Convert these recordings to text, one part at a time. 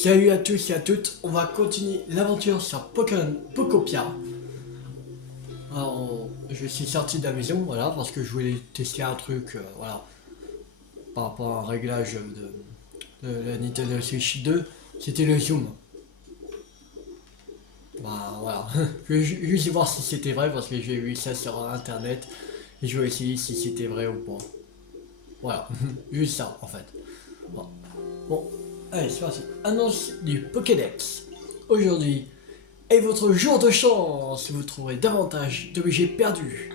Salut à tous et à toutes, on va continuer l'aventure sur Pokémon Pokopia. Alors, je suis sorti de la maison, voilà, parce que je voulais tester un truc, voilà, par rapport à un réglage de la Nintendo Switch 2, c'était le zoom. Bah voilà, je vais juste voir si c'était vrai, parce que j'ai vu ça sur internet, et je vais essayer si c'était vrai ou pas. Voilà, juste ça en fait. Bon, allez, c'est parti. Annonce du Pokédex. Aujourd'hui est votre jour de chance. Vous trouverez davantage d'objets perdus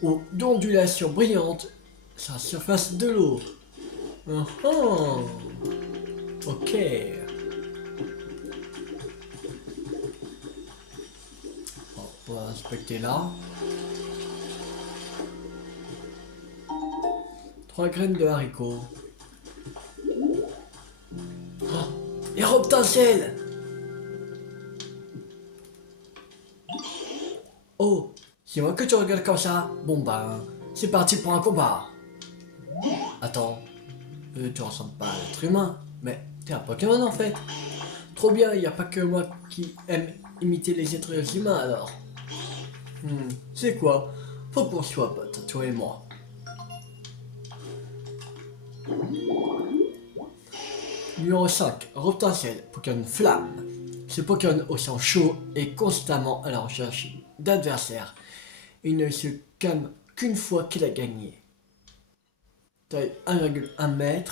ou d'ondulations brillantes sur la surface de l'eau. Uhum. Ok. Bon, on va inspecter là. 3 graines de haricots. Et Robtincelle. Oh, c'est moi que tu regardes comme ça. Bon ben, c'est parti pour un combat. Attends, tu ressembles pas à l'être humain, mais t'es un Pokémon en fait. Trop bien, y a pas que moi qui aime imiter les êtres humains alors. C'est quoi? Faut qu'on soit potes, toi et moi. Numéro 5, Reptincelle, Pokémon Flamme. Ce Pokémon au sang chaud est constamment à la recherche d'adversaires. Il ne se calme qu'une fois qu'il a gagné. Taille 1,1 m,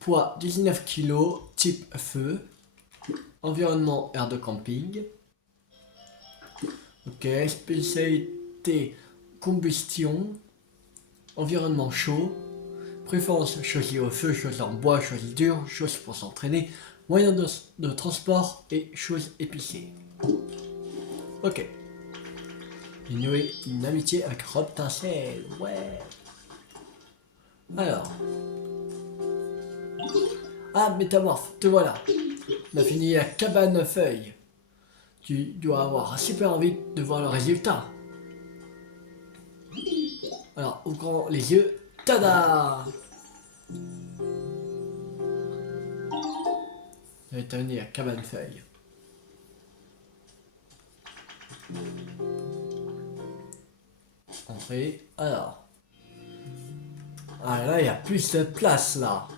poids 19 kg, type feu, environnement air de camping. Ok, spécialité combustion, environnement chaud, préférence choisie au feu, chose en bois, chose dure, chose pour s'entraîner, moyen de transport et choses épicées. Ok. J'ai noué une amitié avec Rob Tincel, ouais. Alors. Ah, Métamorphe, te voilà. On a fini la cabane à feuilles. Tu dois avoir super envie de voir le résultat. Alors, ouvrons les yeux. Tada! On est terminé la cabane feuilles. Entrée. Alors. Ah là, il y a plus de place là.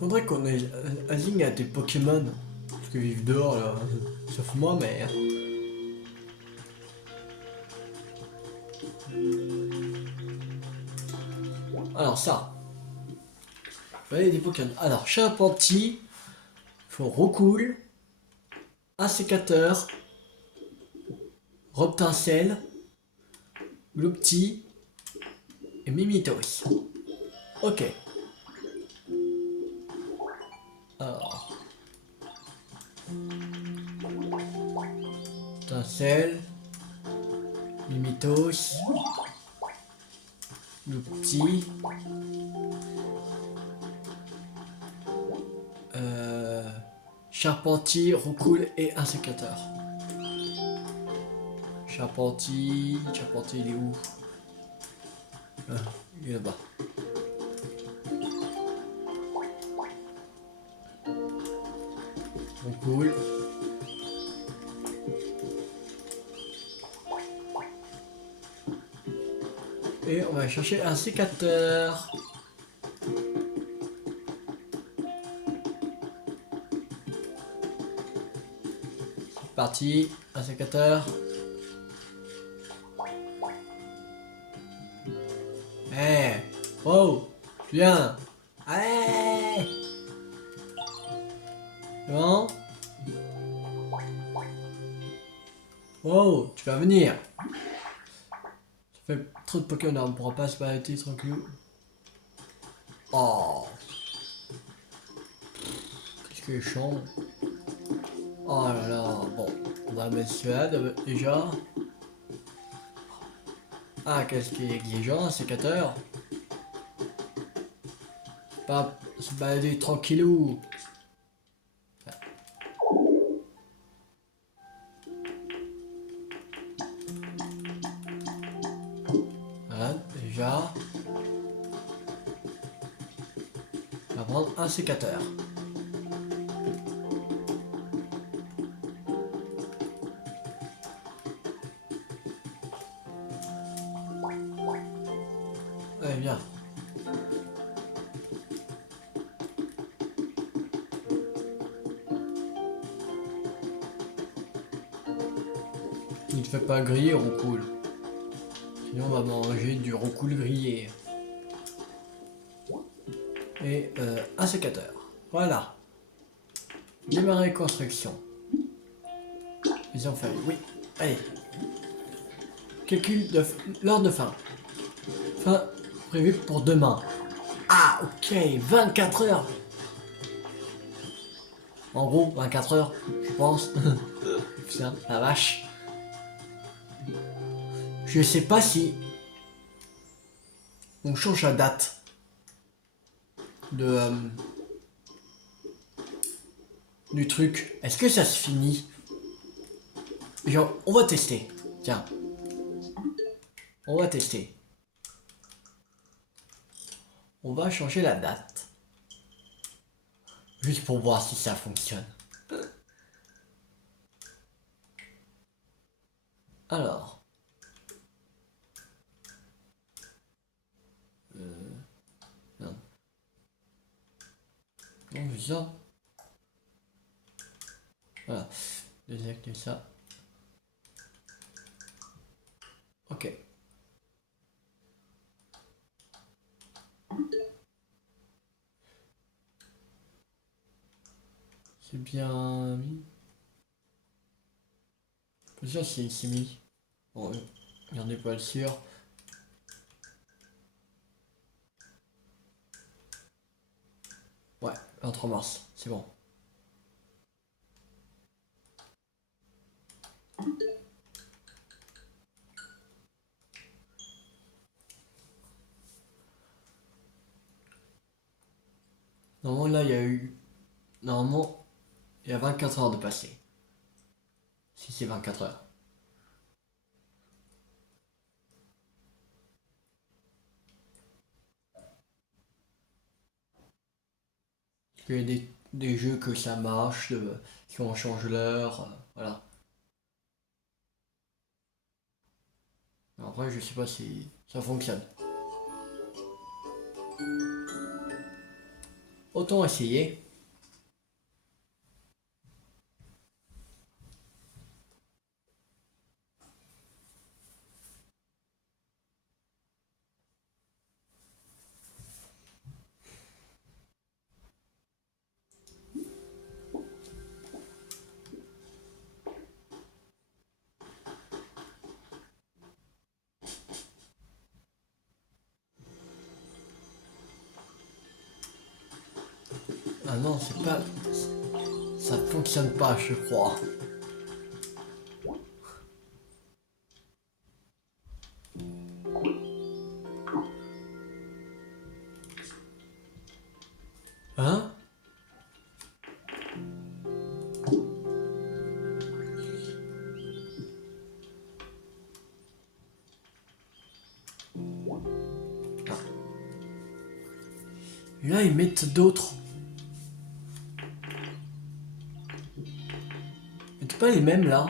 Faudrait qu'on ait aligne à des Pokémon. Parce que vivent dehors là. Sauf moi, mais. Alors ça. Voyez des Pokémon. Alors, Charpentier. Faut Roucoule. Insécateur. Reptincelle. Gloupti. Et Mimitos. Ok. Alors. Reptincelle. Mimitos. Gloupti. Charpentier, Roucoule et Insécateur. Charpentier, il est où? Il est là-bas. Roucoule. Et on va chercher un sécateur. C'est parti, un sécateur. Eh, hey. Oh, viens. Allez. Non. Oh, tu vas venir. Ça fait trop de Pokémon, on ne pourra pas se balader tranquille. Oh. Qu'est-ce que est chiant. Oh là là, bon, on va mettre celui-là déjà. Ah, qu'est-ce qui est exigeant, un sécateur? Pas se balader tranquillou. Déjà. On va prendre un sécateur. Allez, bien. Il ne fait pas griller roucoule. Sinon on va manger du roucoule grillé. Et un sécateur. Voilà. Démarrer construction. Ils ont fait. Oui. Allez. Calcul de l'heure de fin. Fin prévue pour demain. Ah ok. 24 heures. En gros 24 heures. Je pense. Putain la vache. Je sais pas si on change la date de du truc. Est-ce que ça se finit? Genre, on va tester. Tiens. On va tester. On va changer la date. Juste pour voir si ça fonctionne. Alors. Non. On fait ça. Voilà. Désactiver ça. Ok. C'est bien mis. Ça c'est mis. Bon, j'en ai pas le sûr. Ouais, 23 mars, c'est bon. Normalement là il y a eu. Normalement il y a 24 heures de passé. Si c'est 24 heures. Il y a des jeux que ça marche, si on change l'heure, voilà. Après je sais pas si ça fonctionne. Autant essayer. Ah non, c'est pas. Ça fonctionne pas, je crois. Hein? Et là, ils mettent d'autres. C'est pas les mêmes là.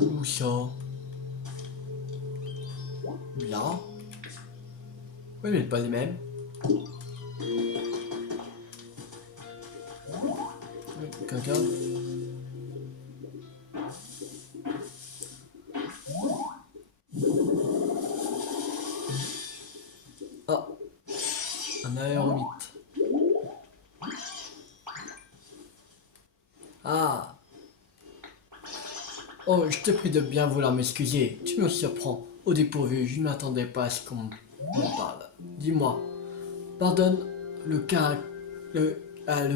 Où ça? Là. Oui, mais pas les mêmes. Caca. Ah, un aéromite. Ah. Oh, je te prie de bien vouloir m'excuser. Tu me surprends au dépourvu. Je ne m'attendais pas à ce qu'on m'en parle. Dis-moi, pardonne le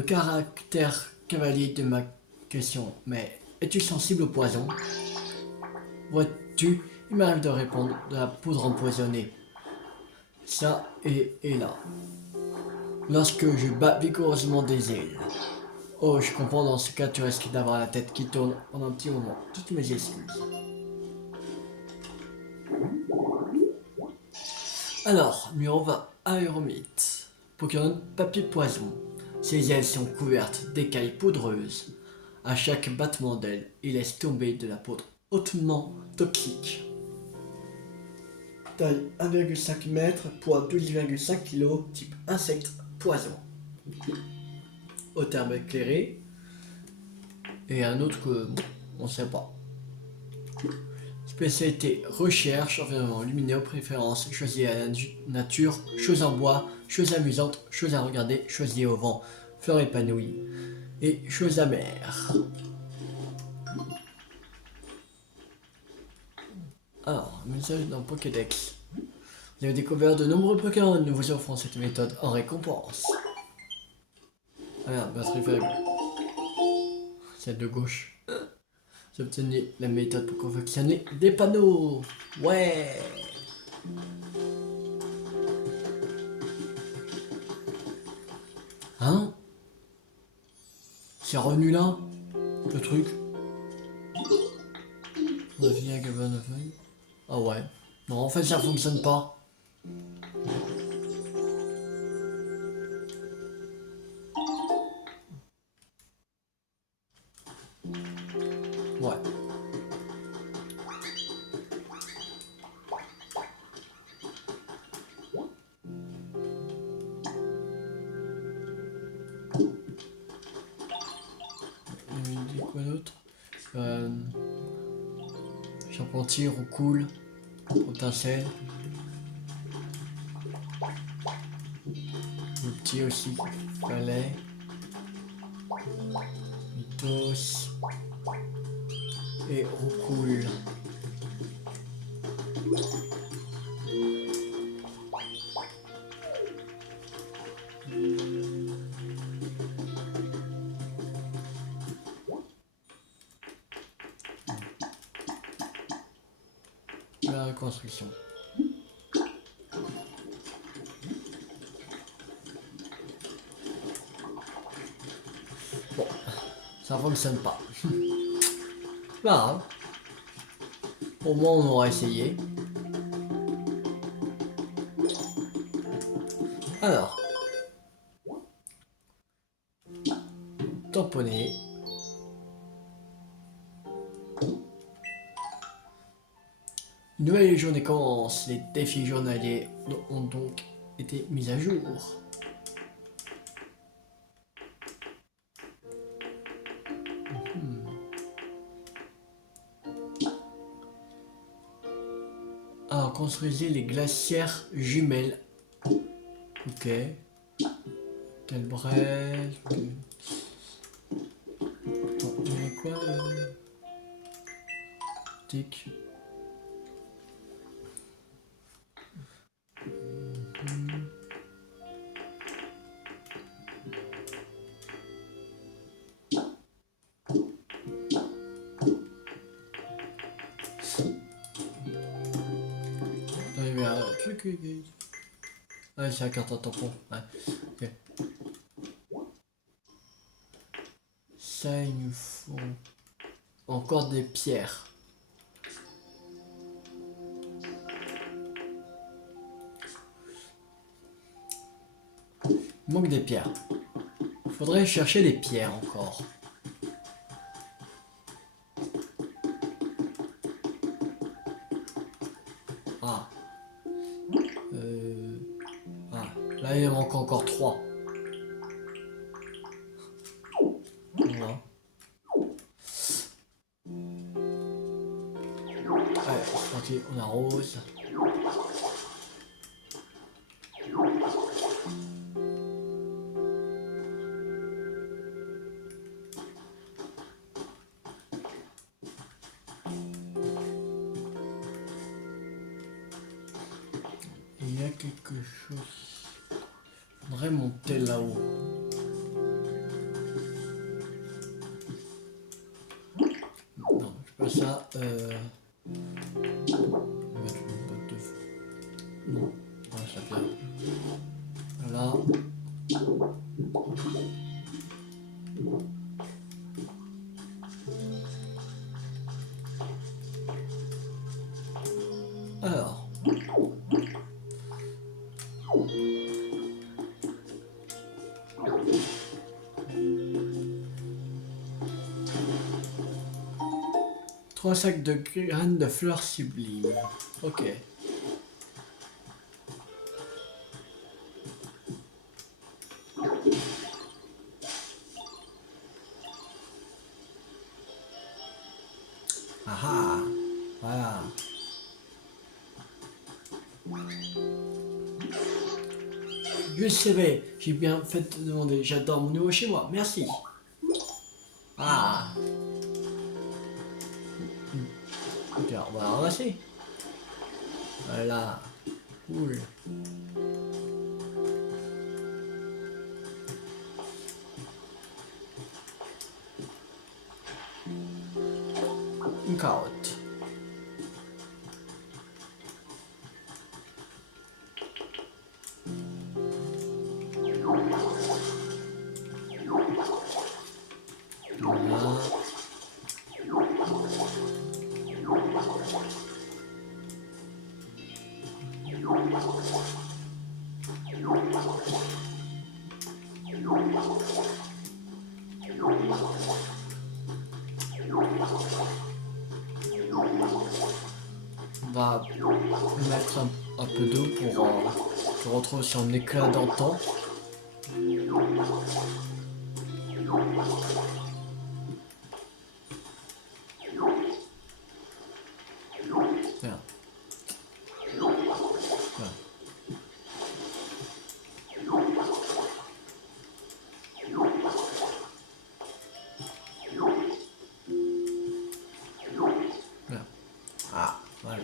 caractère cavalier de ma question, mais es-tu sensible au poison? Vois-tu, il m'arrive de répondre de la poudre empoisonnée. Ça et là. Lorsque je bats vigoureusement des ailes. Oh, je comprends, dans ce cas, tu risques d'avoir la tête qui tourne pendant un petit moment. Toutes mes excuses. Alors, numéro 20, Aéromite. Pokémon papier poison. Ses ailes sont couvertes d'écailles poudreuses. À chaque battement d'aile, il laisse tomber de la poudre hautement toxique. Taille 1,5 m, poids 12,5 kg, type insecte poison. Au terme éclairé. Et un autre que on sait pas. Spécialité recherche, environnement lumineux, préférence, choisir à la nature, choses en bois, choses amusantes, choses à regarder, choisir au vent, fleurs épanouies et choses amères. Alors, message dans Pokédex. Vous avez découvert de nombreux Pokémon, nous vous offrons cette méthode en récompense. Regarde, batterie faible. Celle de gauche. Vous obtenez la méthode pour confectionner des panneaux. Ouais. Hein? C'est revenu là? Le truc? Ah ouais. Non, en fait, ça fonctionne pas. Ouais. Il dit quoi d'autre? Charpentier, roucoule, potentiel. Le petit aussi, fallait. Mythos. Et roucoule. La reconstruction. Bon, ça fonctionne pas. Pas grave. Au moins on aura essayé. Alors. Tamponner. Une nouvelle journée commence. Les défis journaliers ont donc été mis à jour. Alors, construisez les glacières jumelles. Ok. Quelle braise. Okay. Attends, il y a quoi Tic. Il y a un truc. Ah, c'est la carte à tampon. Ouais. Ok. Ça, il nous faut encore des pierres. Il manque des pierres. Il faudrait chercher les pierres encore. Ah. Ah. Là, il en manque encore 3. Voilà. Allez, tranquille, on arrose. Il y a quelque chose. Il faudrait monter là-haut. Non, je fais pas ça. Mettre une botte de feu. Non, voilà, ça vient. Voilà. Alors. Trois sacs de graines de fleurs sublimes. Ok. Ah ah. Voilà. Je savais, j'ai bien fait de te demander. J'adore mon nouveau chez moi. Merci. Ah. Ok, on va ramasser. Voilà. Cool. Une carotte. Voilà. On va mettre un peu d'eau pour que retrouve son éclat d'antan. Voilà. Voilà. Voilà. Ah, voilà.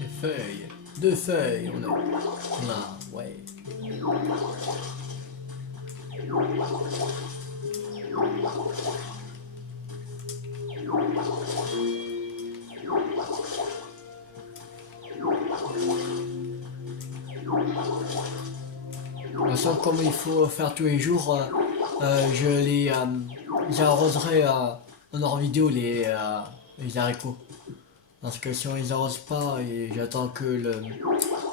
Des feuilles. Deux feuilles, ouais. De toute façon, comme il faut faire tous les jours, je j'arroserai en hors vidéo les haricots. Parce que si on les arrose pas et j'attends que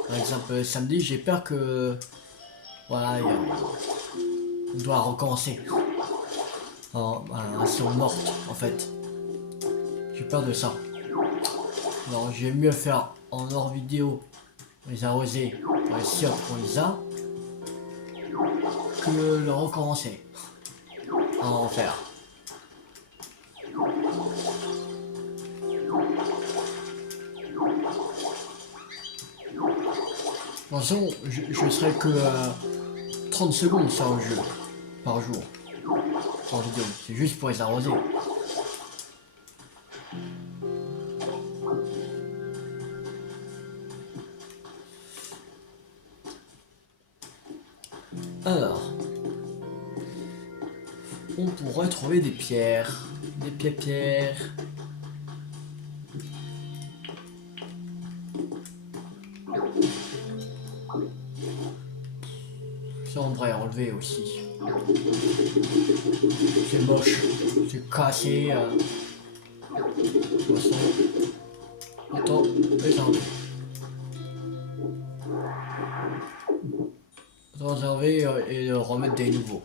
par exemple samedi, j'ai peur que voilà, on doit recommencer. Elles sont mortes en fait. J'ai peur de ça. Alors j'aime mieux faire en hors vidéo les arroser pour être sûr qu'on les a que le recommencer à en faire. De toute façon, je serai que 30 secondes sur le jeu par jour en vidéo. C'est juste pour les arroser. Alors, on pourrait trouver des pierres. Des pierres. Ça on devrait enlever aussi. C'est moche. C'est cassé. De toute façon. Attends, les enlever. Les enlever et remettre des nouveaux.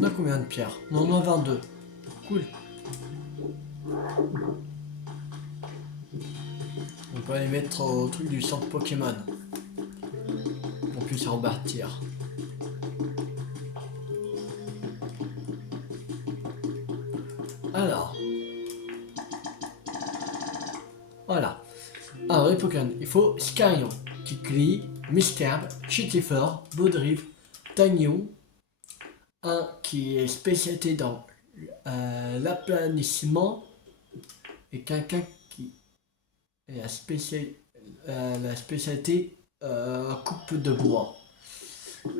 On a combien de pierres? On en a 22. Cool. On peut aller mettre au truc du centre Pokémon. Pour plus s'en rebâtir. Alors. Voilà. Alors les Pokémon, il faut Skyrion, Kikli, Miscarb, Chitifer, Baudrive, Tagnon, un qui est spécialisé dans l'aplanissement et quelqu'un qui est la spécialité coupe de bois.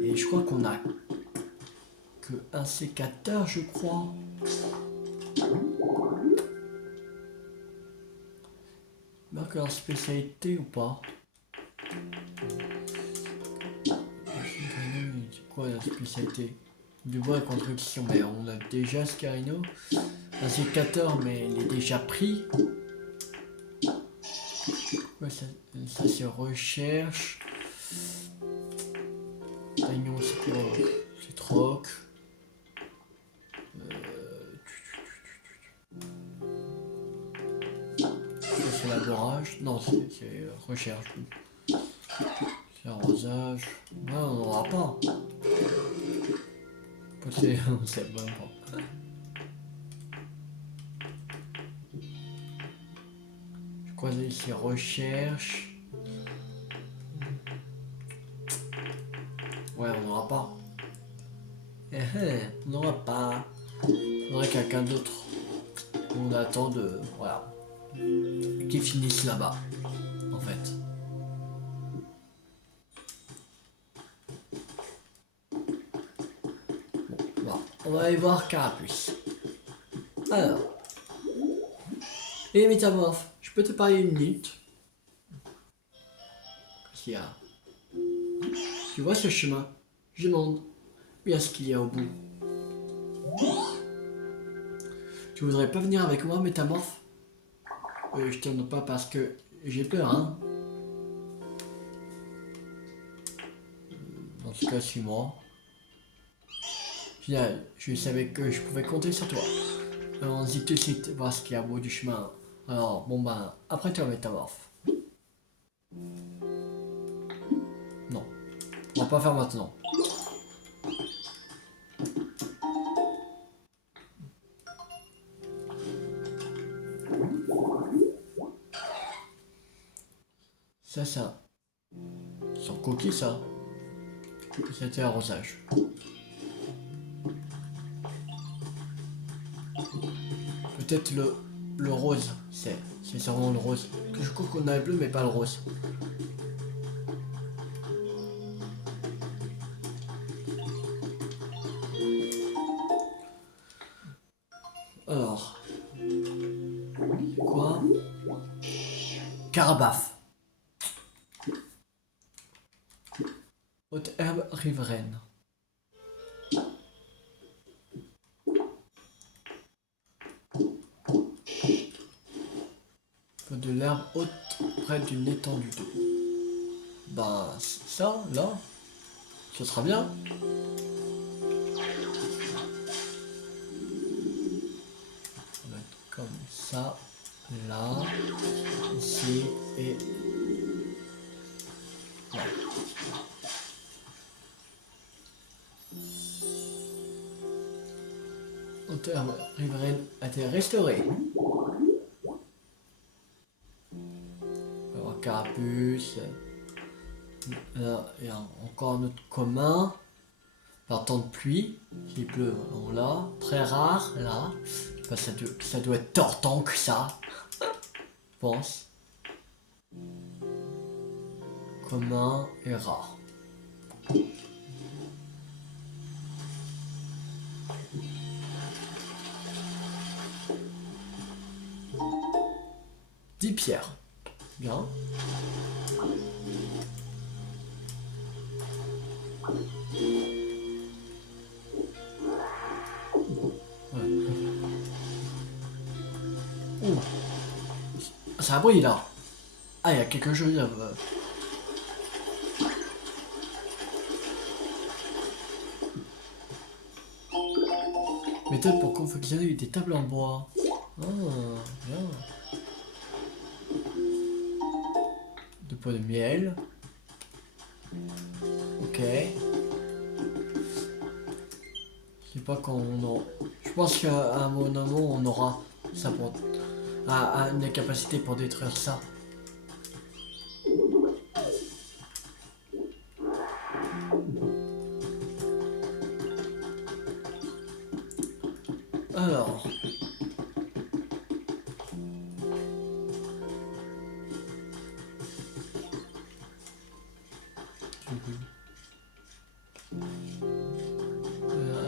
Et je crois qu'on a que un sécateur, je crois. Marque leur spécialité ou pas? C'est quoi la spécialité? Du bois et construction, mais on a déjà Scarino. Un sécateur, mais il est déjà pris. Ouais, ça c'est recherche. Tagnon, c'est quoi? C'est troc. C'est labourage. Non, c'est recherche. C'est arrosage. Ouais, on n'aura pas. On sait même pas. Je crois que ici recherche. Ouais, on n'aura pas. On n'aura pas. Il faudrait quelqu'un d'autre. On attend de. Voilà. Qui finisse là-bas. En fait. Bon, on va aller voir Carapuce. Alors. Et Métamorphe, je peux te parler une minute? Qu'est-ce qu'il y a? Tu vois ce chemin? Je demande. Où est-ce qu'il y a au bout? Tu voudrais pas venir avec moi, Métamorphe? Je t'en demande pas parce que j'ai peur, hein? Dans ce cas, suis-moi. Je savais que je pouvais compter sur toi. Allons-y tout de suite, voir ce qu'il y a au bout du chemin. Alors, bon ben, après toi, Métamorphe. Non, on va pas faire maintenant. Ça, sans coquille, ça. C'était arrosage. Peut-être le rose, c'est sûrement le rose. Je crois qu'on a le bleu, mais pas le rose. Alors, quoi? Carabaf. Haute herbe riveraine. De l'herbe haute près d'une étendue d'eau. Bah, ça, là, ce sera bien. On va mettre comme ça, là, ici, et là. Haute herbe riveraine a été restaurée. Carapuce. Là, il y a encore un autre commun. Par temps de pluie, s'il pleut, on l'a. Très rare, là. Enfin, ça doit être tortant que ça. Je pense. Commun et rare. « 10 pierres. Bien. Ouais. Ouh. C'est un bruit là. Ah, il y a quelque chose. Méthode pour confectionner des tables en bois. Ah, bien. Deux pots de miel. Ok. Je sais pas quand on aura... Je pense qu'à un moment on aura ça pour... une capacité pour détruire ça. Alors...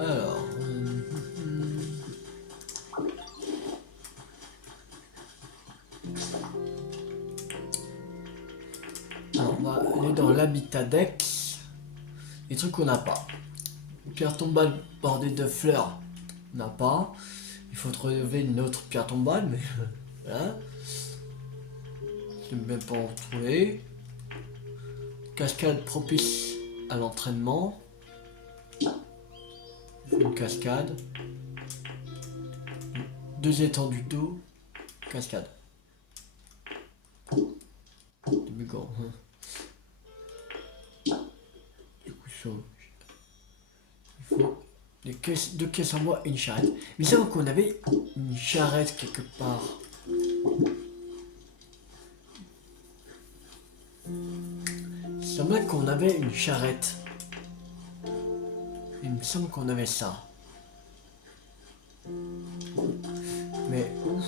alors... Alors, on va aller dans l'habitat Dex. Les trucs qu'on n'a pas. Pierre tombale bordée de fleurs. On n'a pas. Il faut trouver une autre pierre tombale, mais voilà. Je ne vais même pas en trouver. Cascade propice à l'entraînement. Une cascade. Deux étendues d'eau. Cascade. Du coup, ça. Il faut deux caisses en bois et une charrette. Mais c'est vrai qu'on avait une charrette quelque part. Il semblait qu'on avait une charrette. Il me semble qu'on avait ça. Mais ouf.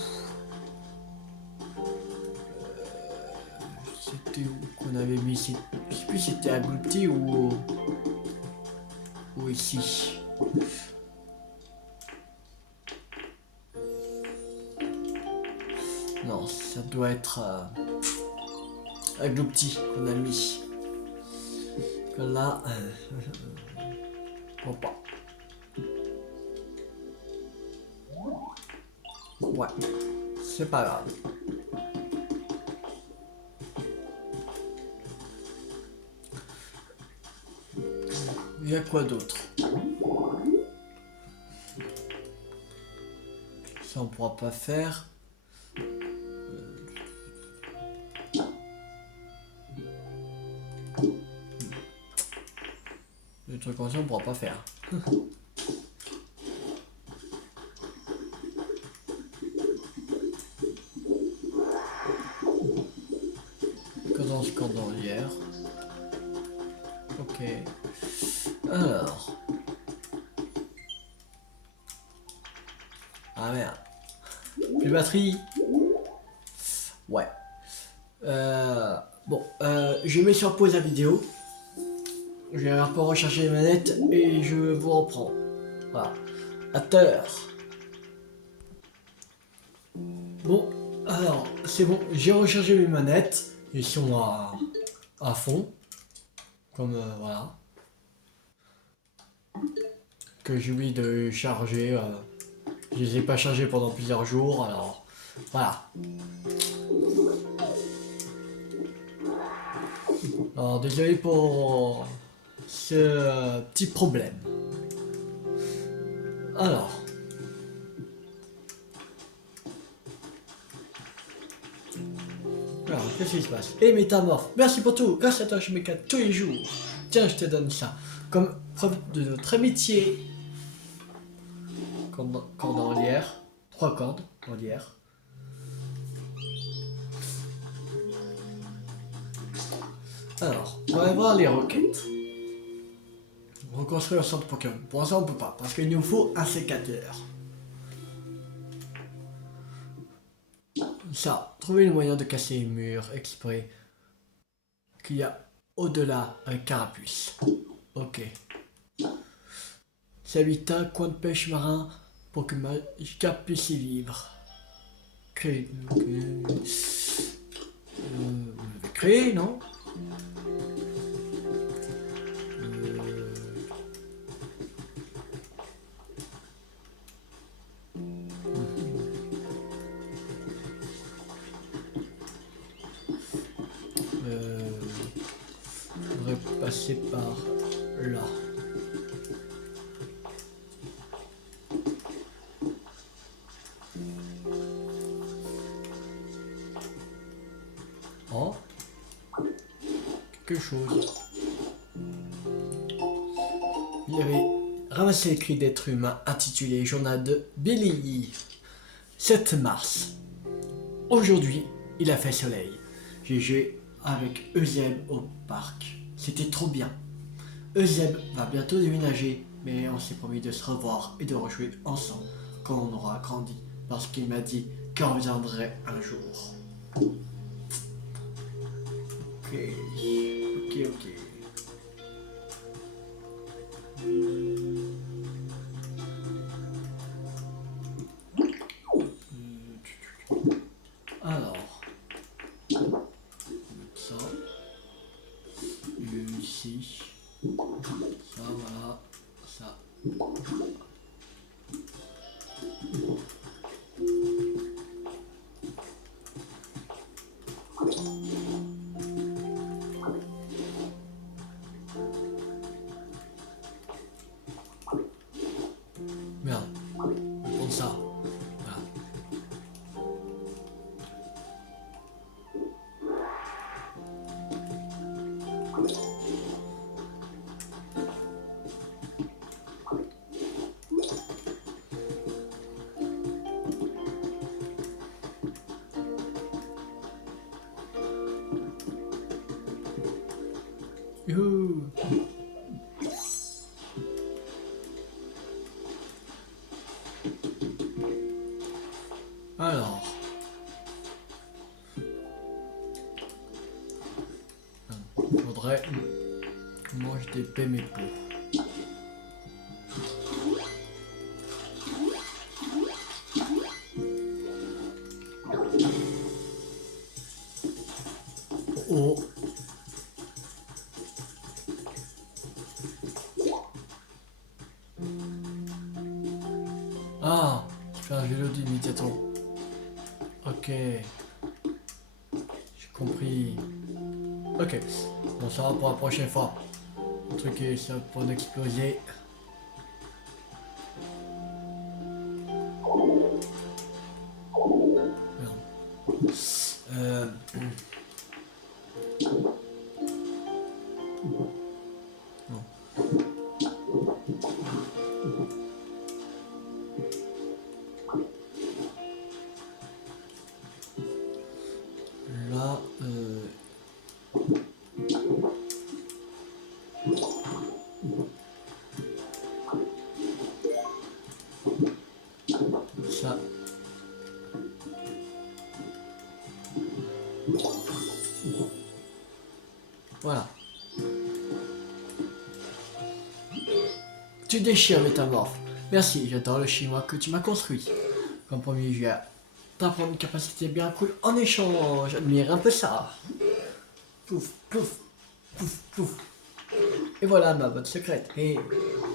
C'était où qu'on avait mis ici? Je sais plus si c'était à Glouti ou ici. Non, ça doit être à Glouti qu'on a mis. Là, bon pas. Ouais, c'est pas grave. Il y a quoi d'autre? Ça on pourra pas faire. Le truc comme ça on pourra pas faire. Cordonnière. Ok. Alors. Ah merde. Plus de batterie. Ouais. Bon, je mets sur pause la vidéo. Je vais un peu recharger les manettes et je vous reprends. Voilà. À tout à l'heure. Bon, alors, c'est bon, j'ai rechargé mes manettes. Ils sont à fond. Comme voilà. Que j'ai oublié de charger. Je les ai pas chargés pendant plusieurs jours, alors voilà. Alors désolé pour ce petit problème. Alors. Alors, qu'est-ce qui se passe? Et métamorphe, merci pour tout, grâce à toi je m'éclate tous les jours. Tiens, je te donne ça. Comme preuve de notre amitié. Corde en lierre. 3 cordes en lierre. Alors, on va voir les requêtes. Reconstruire un centre Pokémon. Pour l'instant, on peut pas, parce qu'il nous faut un sécateur. Ça, trouver le moyen de casser les murs, explorer qu'il y a au-delà un carapuce. Ok. C'est habitat, coin de pêche marin, pour que Magikarp puisse y vivre. Ok. créer, non? On devrait passer par là. Oh, quelque chose. Il avait ramassé l'écrit d'être humain intitulé Journal de Billy. 7 mars. Aujourd'hui, il a fait soleil. J'ai joué avec Euseb au parc. C'était trop bien. Euseb va bientôt déménager, mais on s'est promis de se revoir et de rejouer ensemble quand on aura grandi, parce qu'il m'a dit qu'on reviendrait un jour. Ok, ok. Alors, ça, ici, ça, voilà, ça. Merde, comme ça. Voilà. Youhou. Alors, faudrait que moi je dépais mes peaux. Oh. Ah, faire un vélo d'immédiatement. Ok, j'ai compris. Ok, bon ça va pour la prochaine fois. Le truc est ça pour exploser. Merde. Euh... Non. Là, ça. Voilà. Tu déchires, métamorphe. Merci, j'adore le chinois que tu m'as construit. Comme premier, je vais t'apprendre une capacité bien cool en échange. J'admire un peu ça. Pouf, pouf, pouf, pouf. Et voilà ma botte secrète. Et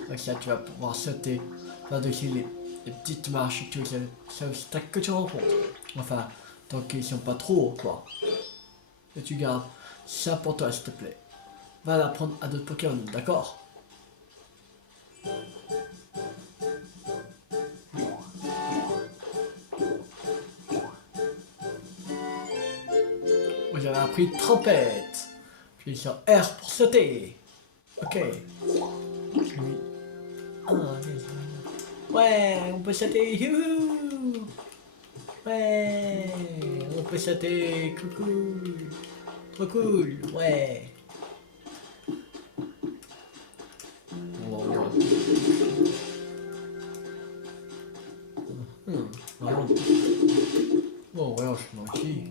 avec ça, tu vas pouvoir sauter par-dessus les petites marches et tous les obstacles que tu rencontres. Enfin, tant qu'ils sont pas trop hauts, quoi. Et tu gardes ça pour toi, s'il te plaît. Va l'apprendre à d'autres Pokémon, d'accord? Vous avez appris trompette. Puis sur R pour sauter. Ok. Oui. Ah, ouais, on peut sauter. Youhou. Ouais, on peut sauter. Coucou. Trop cool. Ouais. Voilà. Bon, voilà, je suis ici.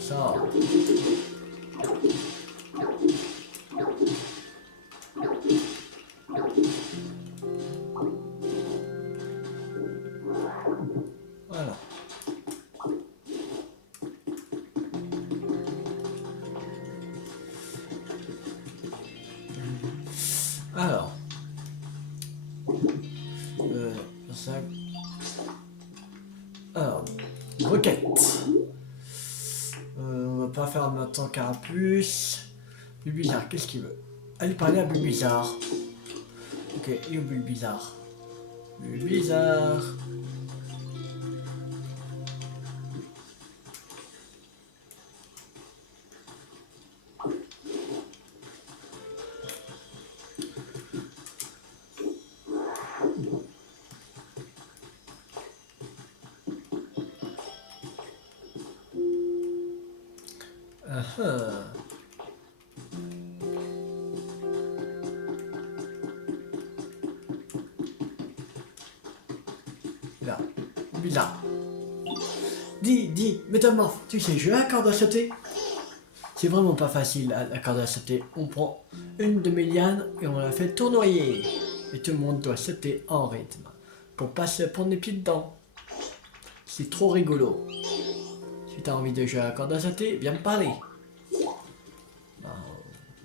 Ça. Voilà. pas faire maintenant Carapuce. Bulbizarre, qu'est-ce qu'il veut? Allez parler à Bulbizarre. Ok, et où Bulbizarre? Bulbizarre. Là, bizarre. Dis, métamorphe, tu sais jouer à la corde à sauter? C'est vraiment pas facile la corde à sauter. On prend une de mes lianes et on la fait tournoyer. Et tout le monde doit sauter en rythme. Pour pas se prendre les pieds dedans. C'est trop rigolo. Si t'as envie de jouer à la corde à sauter, viens me parler.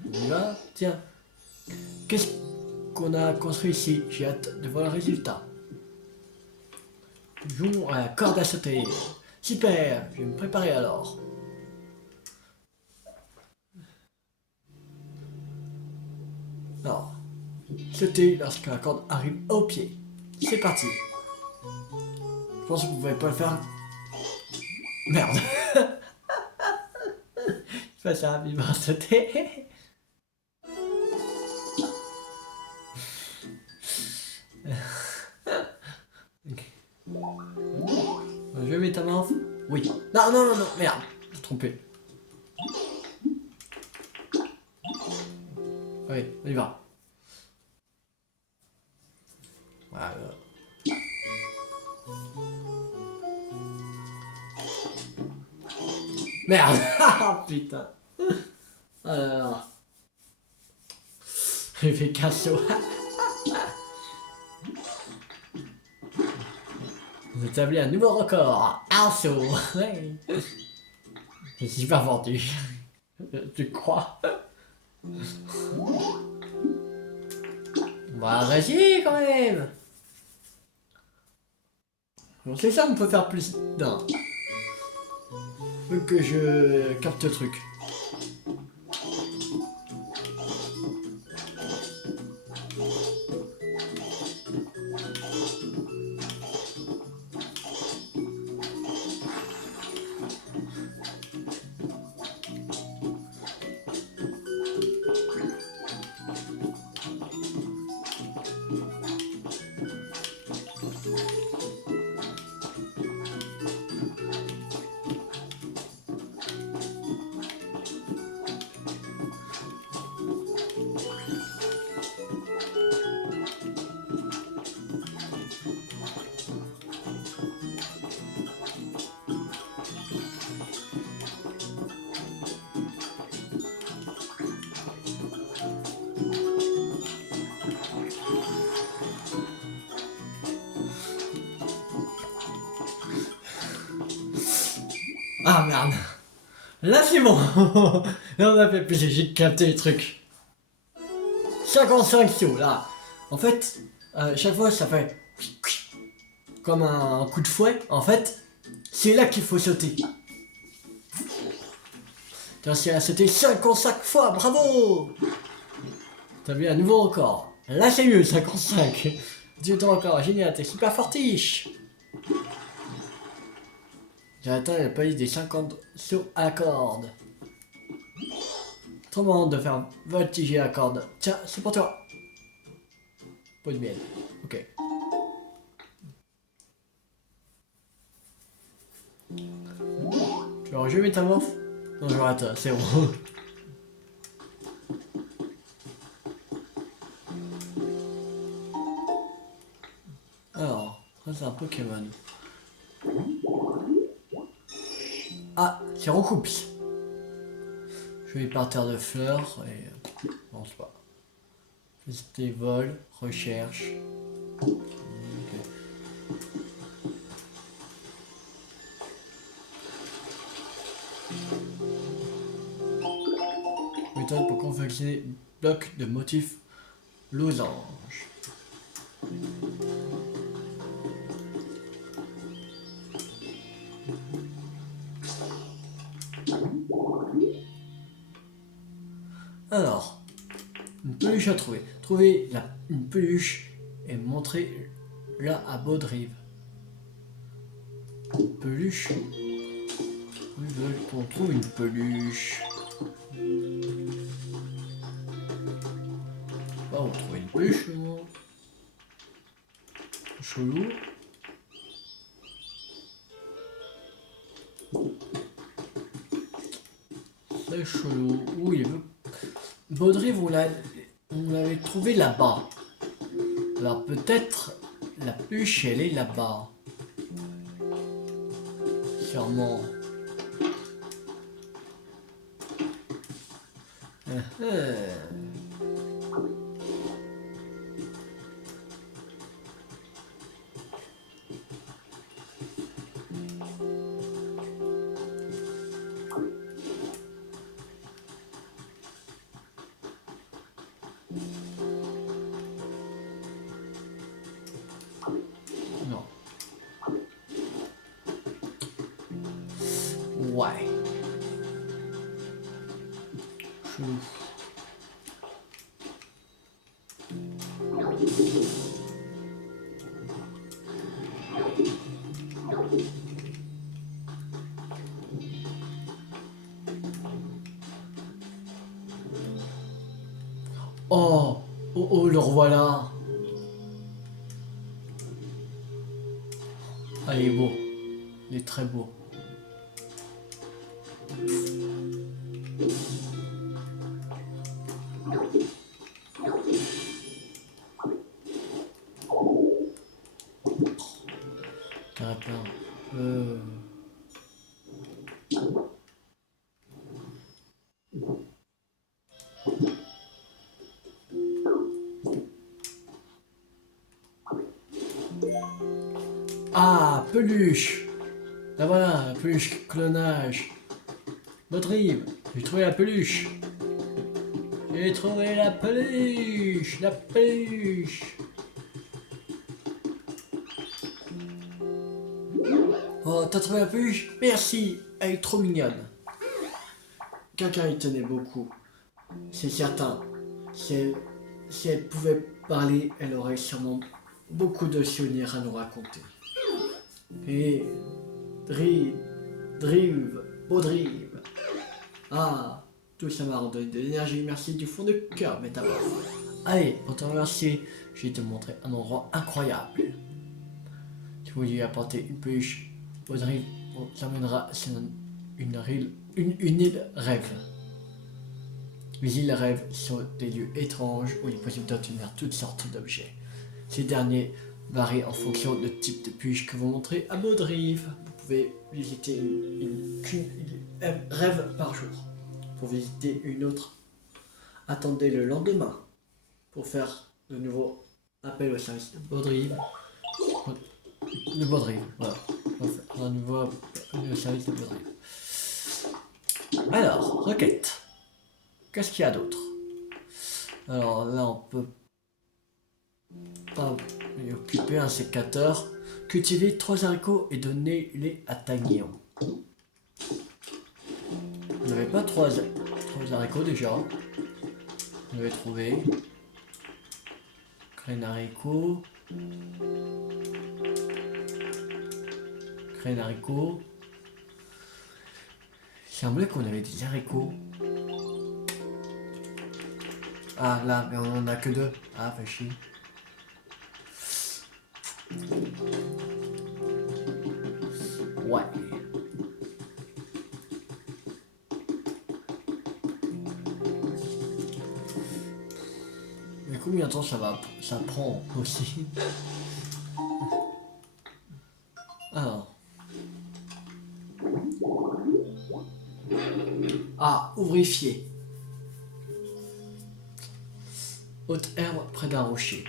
On y va. Tiens. Qu'est-ce qu'on a construit ici? J'ai hâte de voir le résultat. Jouons à la corde à sauter. Super, je vais me préparer alors. Alors, sauter lorsque la corde arrive au pied. C'est parti. Je pense que vous ne pouvez pas le faire. Merde. C'est pas ça, il va sauter. Je mets ta main. Oui. Non, merde. J'ai trompé. Allez, on y va. Voilà. Merde. Putain. Alors. J'ai fait qu'un saut. Vous établissez un nouveau record. Un saut. Je suis pas vendu. Tu crois? Bah, vas-y quand même. Bon, c'est ça, on peut faire plus d'un. Faut que je capte le truc. Ah merde. Là c'est bon. Là on a fait plus, j'ai capté les trucs. 55 sauts là. En fait, chaque fois ça fait comme un coup de fouet. En fait, c'est là qu'il faut sauter. Tu as réussi à sauter 55 fois, bravo. T'as vu un nouveau record. Là c'est mieux, 55. Dieu ton record, génial, t'es super fortiche. J'ai atteint la police des 50 sauts à la corde. Trop marrant de faire voltiger la corde. Tiens, c'est pour toi. Pot de miel. Ok. Tu veux rejouer Métamorphe? Non, je rate, c'est bon. Alors, ça c'est un Pokémon. Ah, c'est Roucoups. Je vais partir de fleurs et... Non, c'est pas. C'était vol, recherche. Ok. Méthode pour confectionner bloc de motifs losange. Alors, une peluche à trouver. Trouvez une peluche et montrez-la à Baudrive. Peluche. Où veulent qu'on trouve une peluche? Ah, on trouve une peluche, moi. Chelou. C'est chelou. Où il veut. Baudrive, on l'avait trouvé là-bas. Alors peut-être la peluche, elle est là-bas. Sûrement. Non. Ouais. Chelou. Oh, oh, oh, le revoilà. Ah, il est beau. Il est très beau. T'arrêtes pas. Ah, peluche. Là voilà, la peluche clonage. Baudrive, j'ai trouvé la peluche. J'ai trouvé la peluche. La peluche. Oh, t'as trouvé la peluche? Merci, elle est trop mignonne. Quelqu'un y tenait beaucoup. C'est certain. Si elle pouvait parler, elle aurait sûrement beaucoup de souvenirs à nous raconter. Et Drive, Baudrive. Ah, tout ça m'a redonné de l'énergie. Merci du fond du cœur, Métamorphe. Allez, pour te remercier, je vais te montrer un endroit incroyable. Si vous lui apportez une peluche, Baudrive vous amènera sur une île rêve. Les îles rêves sont des lieux étranges où il est possible d'obtenir toutes sortes d'objets. Ces derniers varient en fonction du type de peluche que vous montrez à Baudrive. Vous pouvez visiter une rêve par jour. Pour visiter une autre, attendez le lendemain pour faire de nouveau appel au service de Baudrive. Voilà. On va faire de nouveau appel au service de Baudrive. Alors, requête. Qu'est-ce qu'il y a d'autre? Alors là, on peut pas y occuper un sécateur. Cultiver 3 haricots et donnez-les à Tagnon. Vous n'avez pas 3 haricots déjà. Vous avez trouvé. Graine haricot. Graine haricot. Il semblait qu'on avait des haricots. Ah là, mais on en a que 2. Ah, fait chier. Ouais. Mais combien de temps ça prend aussi? Alors. Ah, ouvrifier. Haute herbe près d'un rocher.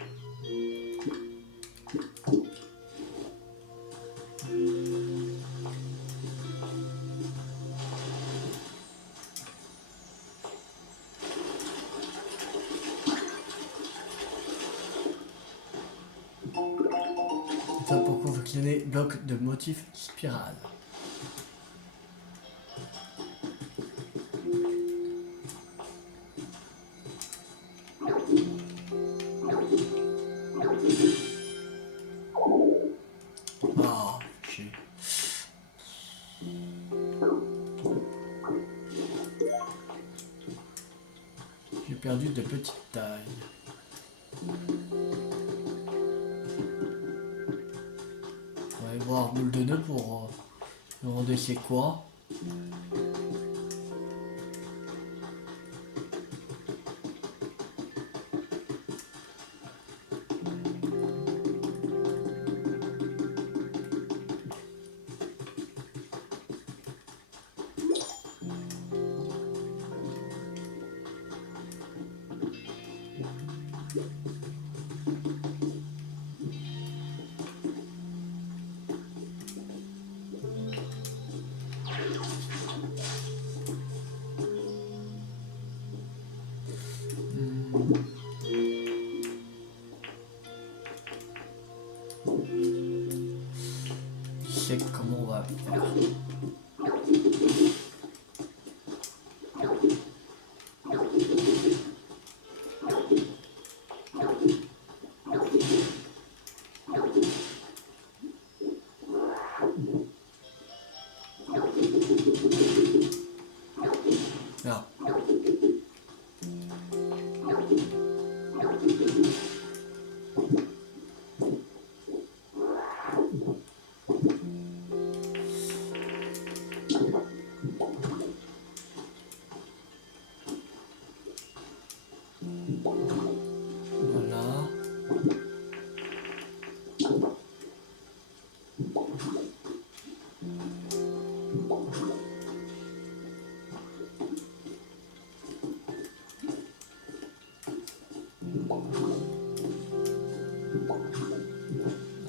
Ça pourquoi vous cliquez bloc de motif spirale. J'ai perdu de petite taille. On va aller voir boule de nœud pour demander c'est quoi. Je sais comment on va faire. Là. Voilà.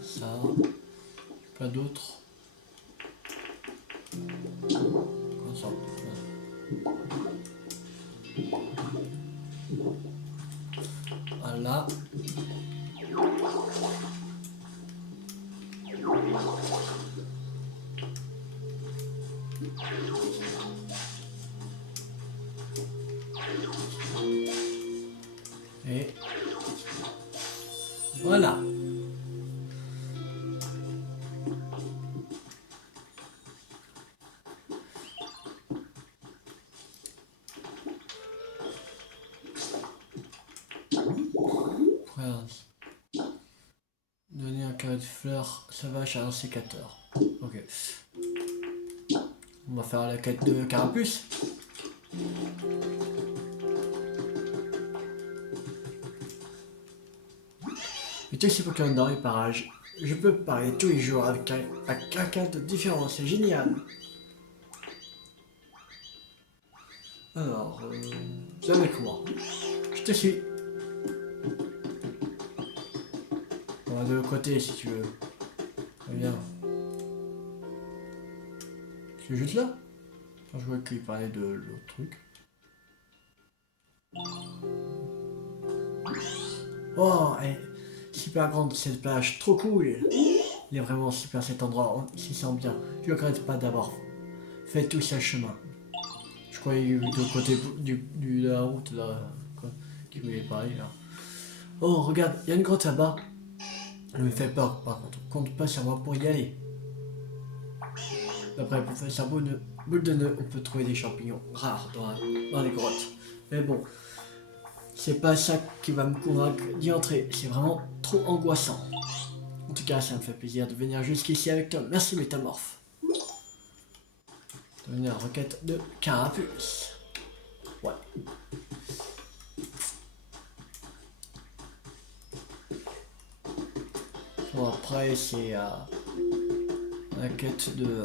Ça. Pas d'autres. Comme ça. Voilà. Et voilà. Prince. Donner un carré de fleurs sauvage à un sécateur. Ok. On va faire la quête de carapuce. Et tous ces Pokémon dans les parages. Je peux parler tous les jours avec quelqu'un de différent, c'est génial. Alors, viens avec moi. Je te suis. On va de l'autre côté si tu veux. Viens. Tu es juste là? Je vois qu'il parlait de l'autre truc. Oh, elle est super grande cette plage, trop cool. Il est vraiment super cet endroit, on s'y sent bien. Je ne regrette pas d'avoir fait tout ce chemin. Je croyais de l'autre côté de la route là, quoi, qui voulait parler là. Oh, regarde, il y a une grotte là-bas. Elle me fait peur par contre. Compte pas sur moi pour y aller. D'après le professeur Boule de Nœud, on peut trouver des champignons rares dans les grottes. Mais bon, c'est pas ça qui va me convaincre d'y entrer. C'est vraiment trop angoissant. En tout cas, ça me fait plaisir de venir jusqu'ici avec toi. Merci Métamorphe. Devenir requête de carapuce. Ouais. Bon, après, c'est la quête de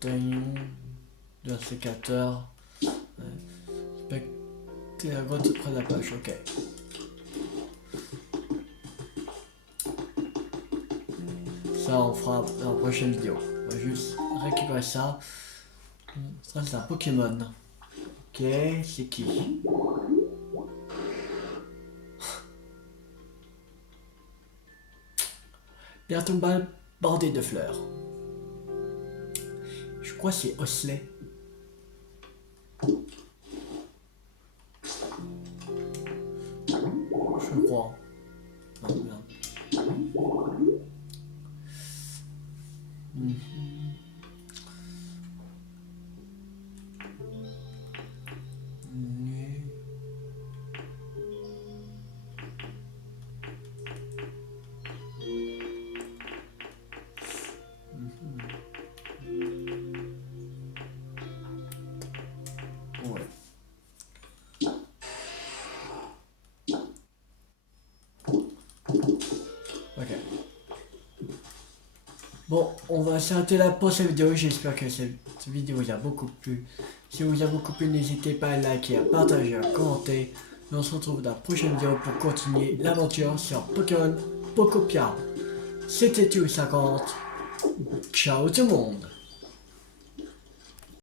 taillon, d'un sécateur. Inspecter la grotte près de la plage, ok. Ça, on fera dans la prochaine vidéo. On va juste récupérer ça. Ça, c'est un Pokémon. Ok, c'est qui? Il y a un tombal bordé de fleurs. Je crois que c'est Osley. Je crois. Non, merde. Mhm. Ouais. Ok. Bon, on va s'arrêter là pour cette vidéo. J'espère que cette vidéo vous a beaucoup plu. Si vous a beaucoup plu, n'hésitez pas à liker, à partager, à commenter. Et on se retrouve dans la prochaine vidéo pour continuer l'aventure sur Pokémon Pokopia. C'était Théo50. Ciao tout le monde.